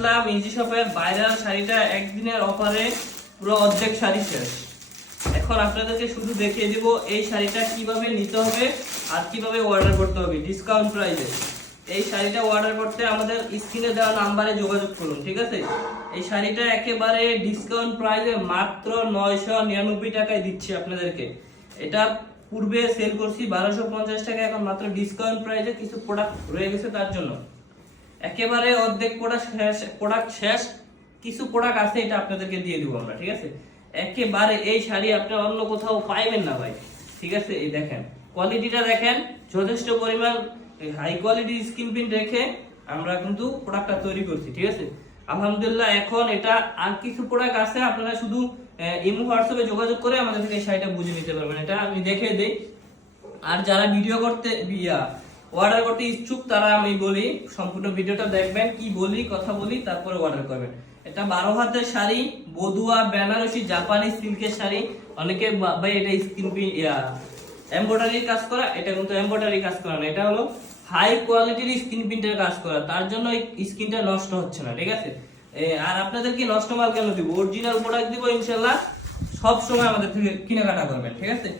আসলাম easy শপের viral শাড়িটা একদিনের অফারে পুরো অর্ধেক শাড়ি শেষ। এখন আপনাদেরকে শুধু দেখিয়ে দিব এই শাড়িটা কিভাবে নিতে হবে আর কিভাবে অর্ডার করতে হবে ডিসকাউন্ট প্রাইসে। এই শাড়িটা অর্ডার করতে আমাদের স্ক্রিনে দেওয়া নাম্বারে যোগাযোগ করুন, ঠিক আছে? এই শাড়িটা একেবারে ডিসকাউন্ট প্রাইসে মাত্র 999 টাকায় দিচ্ছি আপনাদেরকে। এটা পূর্বে সেল করছি 1250 টাকা, এখন মাত্র ডিসকাউন্ট প্রাইসে কিছু প্রোডাক্ট রয়ে গেছে তার জন্য একেবারে অর্ধেক প্রোডাক্ট শেষ, কিছু প্রোডাক্ট আছে, এটা আপনাদেরকে দিয়ে দিব আমরা, ঠিক আছে? একেবারে এই শাড়ি আপনারা অন্য কোথাও পাইবেন না ভাই, ঠিক আছে? এই দেখেন কোয়ালিটিটা দেখেন, যথেষ্ট পরিমাণ হাই কোয়ালিটি স্ক্রিন প্রিন্ট রেখে আমরা কিন্তু প্রোডাক্টটা তৈরি করছি, ঠিক আছে? আলহামদুলিল্লাহ। এখন এটা আর কিছু প্রোডাক্ট আছে, আপনারা শুধু ইমো হোয়াটসঅ্যাপে যোগাযোগ করে আমাদের থেকে এই শাড়িটা বুঝে নিতে পারবেন। এটা আমি দেখে দেই। আর যারা ভিডিও করতে অর্ডার করতে ইচ্ছুক তারা আমি বলি সম্পূর্ণ ভিডিওটা দেখবেন, কি বলি কথা বলি, তারপরে অর্ডার করবেন। এটা 12 হাতের শাড়ি, বদুয়া বেনারসি জাপানি সিল্কের শাড়ি। অনেকে ভাই এটা স্ক্রিন প্রিন্ট এমব্রয়ডারি কাজ করা, এটা কিন্তু এমব্রয়ডারি কাজ করা না, এটা হলো হাই কোয়ালিটির স্ক্রিন প্রিন্টের কাজ করা, তার জন্য এই স্ক্রিনটা নষ্ট হচ্ছে না, ঠিক আছে? আর আপনাদেরকে নষ্ট মাল কেন দিব, অরিজিনাল প্রোডাক্ট দিব ইনশাআল্লাহ। সব সময় আমাদের থেকে কেনাকাটা করবেন, ঠিক আছে?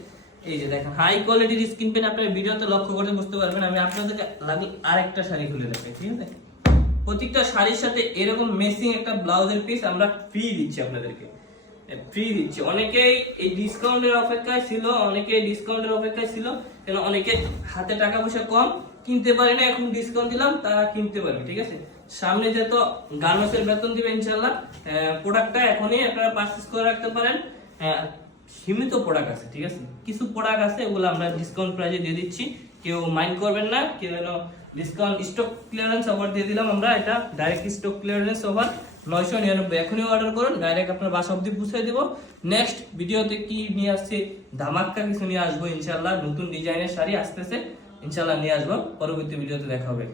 এই যে দেখেন হাই কোয়ালিটির স্ক্রিন প্রিন্ট, আপনারা ভিডিওতে লক্ষ্য করে বুঝতে পারবেন। আমি আপনাদেরকে আরেকটা শাড়ি খুলে দেখাই, ঠিক আছে? প্রত্যেকটা শাড়ির সাথে এরকম ম্যাচিং একটা ব্লাউজের পিস আমরা ফ্রি দিচ্ছি আপনাদেরকে, ফ্রি দিচ্ছি। অনেকেই এই ডিসকাউন্টের অপেক্ষায় ছিল, কেন অনেকে হাতে টাকা পয়সা কম, কিনতে পারে না, এখন ডিসকাউন্ট দিলাম তারা কিনতে পারবে, ঠিক আছে? সামনে যেহেতু গার্মেন্টসের বেতন দিবে ইনশাআল্লাহ, প্রোডাক্টটা এখনই আপনারা পারচেজ করে রাখতে পারেন। সীমিত প্রোডাক্ট আছে, ঠিক আছে? কিছু প্রোডাক্ট আছে, ওগুলো আমরা ডিসকাউন্ট প্রাইসে দিয়ে দিচ্ছি, কেউ মাইন্ড করবেন না। কেউ ডিসকাউন্ট স্টক ক্লিয়ারেন্স অফার দিয়ে দিলাম আমরা, এটা ডাইরেক্ট স্টক ক্লিয়ারেন্স অফার 999। এখনই অর্ডার করুন, ডাইরেক্ট আপনার বাসা অবধি পৌঁছে দিব। নেক্সট ভিডিওতে কি নিয়ে আসছি, ধামাক্কা কিছু নিয়ে আসবো ইনশাআল্লাহ। নতুন ডিজাইনের শাড়ি আসতেছে ইনশাআল্লাহ, নিয়ে আসবো। পরবর্তী ভিডিওতে দেখা হবে।